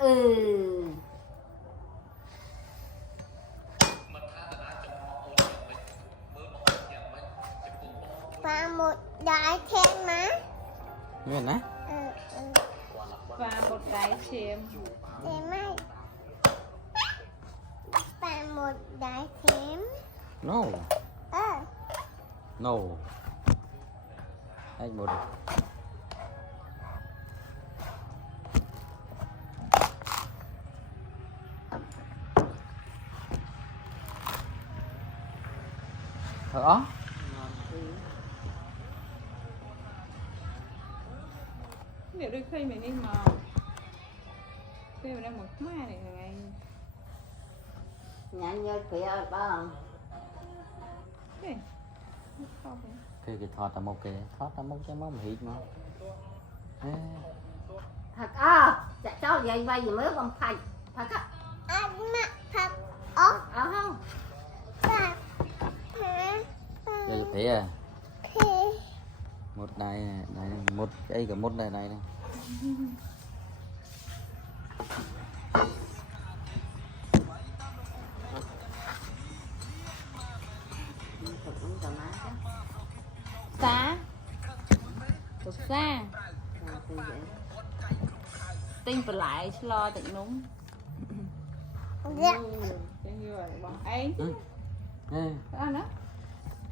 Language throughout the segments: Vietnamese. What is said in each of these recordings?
Ừ. Và một đái thêm má. Nghe nè. Và một cái chìm. Thêm ấy. Và một đái thêm. No. No. Anh một. Đó. Liệu đôi khi mình đi mà khi mình đang một mai này là ngày Nhanh như kia bằng. cái không phải Cái thọt là một cái thọt là một cái món hít mà. Thật chạy cho vậy bay gì mới không phải. Thật á. Ăn mà thật. Không. Thật. Giờ thế à. Một này một cái cả một này này. xa tục xa tinh phải lại lo tận đúng Dạ. cái như vậy bọn ấy đó nữa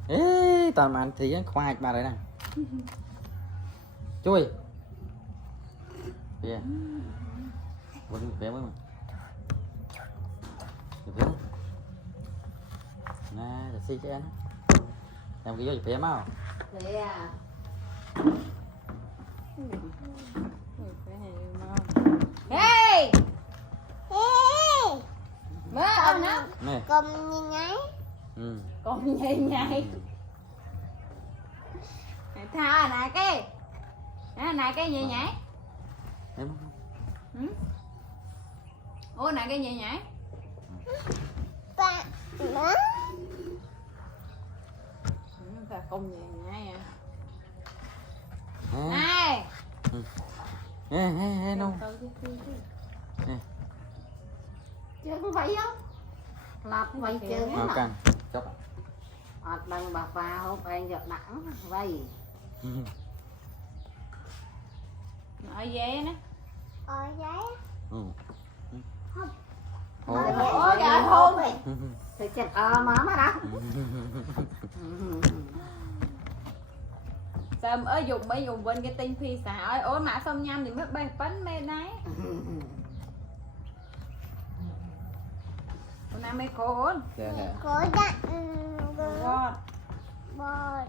Ê, toàn mà ăn thì khoai bà đấy nè. Chui. Kìa. Vẫn bé mới mà. Được không? Nè, để xí cho em. Em cái gì bé mau. Thế à. hey Hey. mơ ông nó Nè. Cầm như ngáy. Ừ. còn nhảy nhảy thà này cái này cái nhảy nhảy Em. ô này cái nhảy nhảy Và má. và không nhảy nhảy à Nè. này Nè, đâu. Chứ không phải không. Lọt vậy chứ. Mau càng. Chốc. Ọt bằng bà pha hôm anh giọt nặng vậy. ở dế nè Ở giấy. Ừ. Ôi trời hôn thì. Thì chết má đó. sao ở dùng bên cái tinh phi xả ơi ôi mã xong nhâm thì mới bay bánh mê đấy hôm nay mấy cô ôn Có đạn. ngon Bò.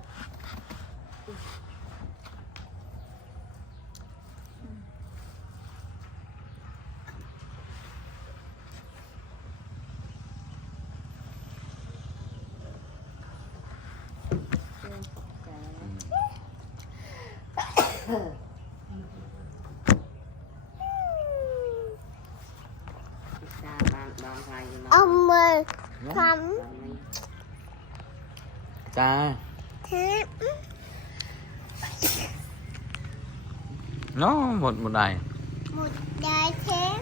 Ông ơi. Không. Cha. Thế. Nó một đài. Một đái thêm.